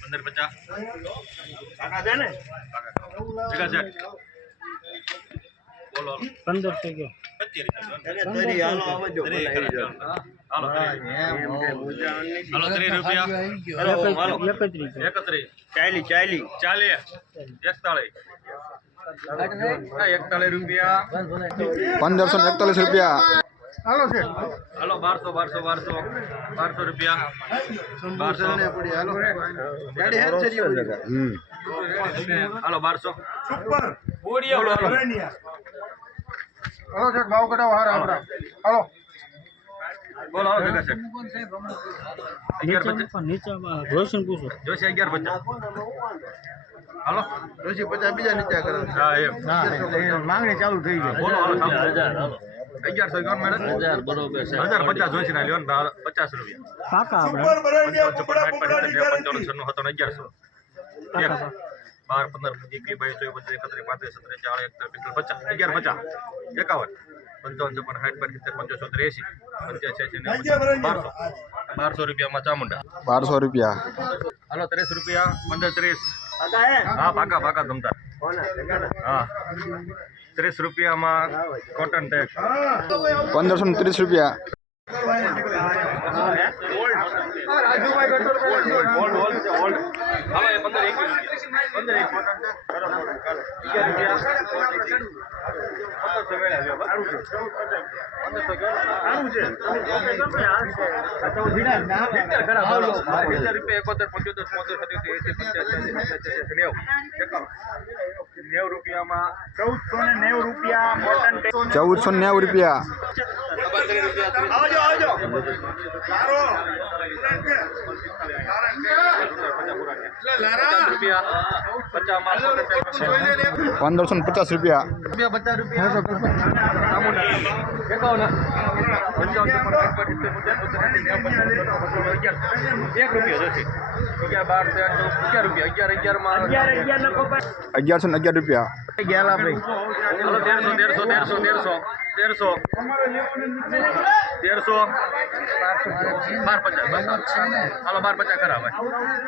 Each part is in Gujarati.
પંદર પચાસ પંદર થઈ ગયો ચાલી ચાલી ચાલીસ એકતાળીસ હા, રૂપિયા પંદરસો એકતાલીસ રૂપિયા. હાલો છે. હાલો બારસો બારસો બારસો બારસો રૂપિયા. બારસો. ગાડી હેર છે હમ. હાલો બારસો. સુપર. બોલો, હાલો. હાલો છે ભાવ કઢાવો હારા આપડા હાલો. બોલો હાલો ભેગા છે. અગિયાર પચાસ. નીચે રોશન પૂછો. જોશે અગિયાર પચાસ. હાલો. ઋષિ પચાસ બીજા નીચે કરો હા એમ. માંગણી ચાલુ થઈ ગઈ. બોલો હાલો. અગિયારસો એકાવન મેડમ હજાર બરોબર હજાર પચાસ જોઈશે ના લ્યો પચાસ રૂપિયા. પાકા પંચાવન સત્તાણું અગિયારસો. બાર પંદર એકવીસ બાવીસ ચોવીસ પચીસ એકત્રીસ પાંત્રીસ ચાલીસ એકતાલીસ પિસ્તાલીસ પચાસ. અગિયાર પચાસ. એકાવન. પંચાવન છપ્પન સાઠ પાંઠ સિત્તેર પંચોસો ત્રેસી પંચ્યાસી બારસો. બારસો રૂપિયામાં ચામુંડા. બારસો રૂપિયા. હાલો ત્રીસ રૂપિયા. પંદર ત્રીસ. હા પાકા પાકા તમતા હા. ત્રીસ રૂપિયામાં કોટન ટેક પંદરસો ને ત્રીસ રૂપિયા. હાલો નેવું રૂપિયામાં ચૌદસો ને નેવું રૂપિયા. ચૌદસો ને નેવું રૂપિયા. આવજો આવજો સારો પચાસ રૂપિયા પંદરસો ને પચાસ રૂપિયા. રૂપિયા પચાસ રૂપિયા. એકાવન. અગિયારસો ને અગિયાર રૂપિયા હાલો તેરસો તેરસો તેરસો તેરસો તેરસો તેરસો બાર પચાસ હાલો બાર પચાસ ભાઈ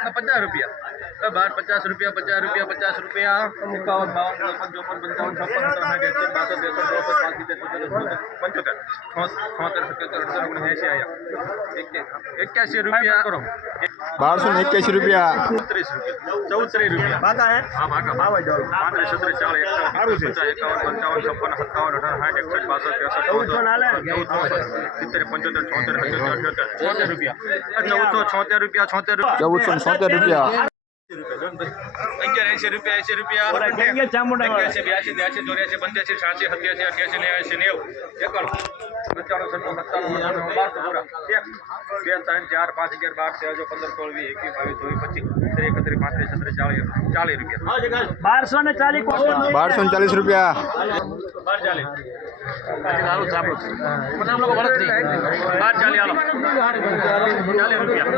આ પચાસ રૂપિયા બાર પચાસ રૂપિયા પચાસ રૂપિયા પચાસ રૂપિયા એકાવન બાવન ચોપન પંચાવન છપ્પન બારસો ને એક્યાસી રૂપિયા. ત્રીસ રૂપિયા. ચૌત્રીસ રૂપિયા. પાકા હે? હા પાકા પાંત્રીસ છત્રીસ ચાલીસ પચાસ એકાવન પંચાવન છપ્પન સત્તાવન અઢાર સાઠ એકસઠ બાસઠ ત્રેસઠ ચૌદસો ચોસઠ સિત્તેર પંચોતેર છોતેર સત્યોતેર અઠ્યોતેર છોતેર રૂપિયા. ચૌદસો છોતેર રૂપિયા છોતેર ચૌદસો છોતેર રૂપિયા. અગિયાર રૂપિયા એસી રૂપિયા. એક્યાસી બ્યાસી ત્યાસી ચોર્યાસી પંચ્યાસી સાસી સત્યાસી અઠ્યાસી નેવ્યાસી નેવું. એકાણું. પંચાણું છન્નું સત્તાણું અઠાણું બારસો પૂરા એક. બે ત્રણ ચાર પાંચ અગિયાર બાર તેર ચૌદ પંદર સોળ વીસ એકવીસ બાવીસ ચોવીસ પચીસ. ત્રીસ એકત્રીસ પાંત્રીસ છત્રીસ ચાલીસ ચાલીસ રૂપિયા. બારસો ને ચાલીસ બારસો ને ચાલીસ રૂપિયા. બાર ચાલીસ. પછી હાલો ચાલો બધા લોકો વરસ નહીં. બાર ચાલી, હાલો. ચાલીસ રૂપિયા.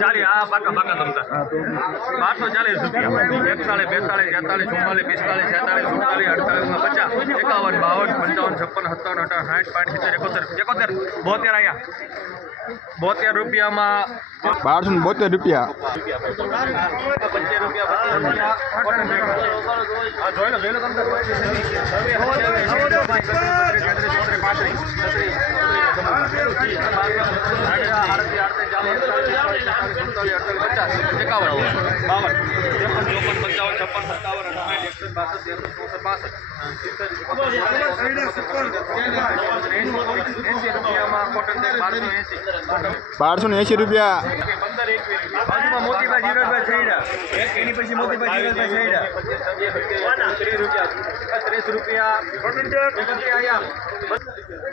ચાલી હા, પાકા પાકા તમતા. બારસો ચાલીસ રૂપિયા. એકતાલીસ બેતાલીસ તેતાલીસ ચુમ્માલીસ પિસ્તાલીસ છેતાલીસ સુડતાલીસ અડતાલીસ પચાસ. એકાવન, બાવન, પંચાવન, છપ્પન, સત્તાવન, અઠાવન, સાઠ, પાંઠ, સિત્તેર, એકોતેર એકોતેર. બોતેર આયા. બોતેર રૂપિયામાં બારસો ને બોતેર રૂપિયા. બાસઠ બારસો ને એંસી રૂપિયા.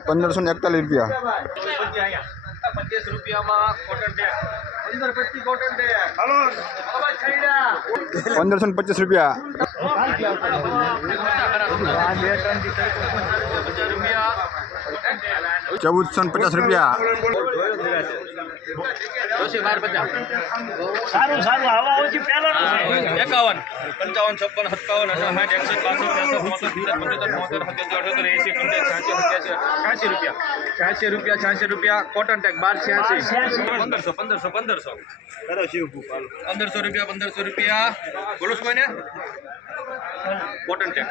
પંદરસો ને એકતાલીસ રૂપિયા. પચીસ રૂપિયામાં કોટન ટેક પંદર પચીસ કોટન ટેક હાલો પંદરસો ને પચીસ રૂપિયા. ચૌદસો ને પચાસ રૂપિયા. જોશી બાર પચાસ સારું સારું. હવા ઓછી પહેલા એકાવન. પંચાવન છપ્પન સત્તાવન અઢાર એકસો બાસઠ ત્રેસઠ પંચોતેર અઠોતેર એંસી પંચાયત છ્યાસી છ્યાસી રૂપિયા. છ્યાસી રૂપિયા છ્યાસી રૂપિયા. કોટન ટેક બાર છ્યાસી. પંદરસો પંદરસો પંદરસો. પંદરસો રૂપિયા પંદરસો રૂપિયા. બોલો છો કોઈને? કોટન ટેક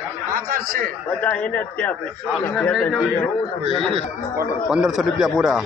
બધા એને જ ત્યાં પંદરસો રૂપિયા પૂરા.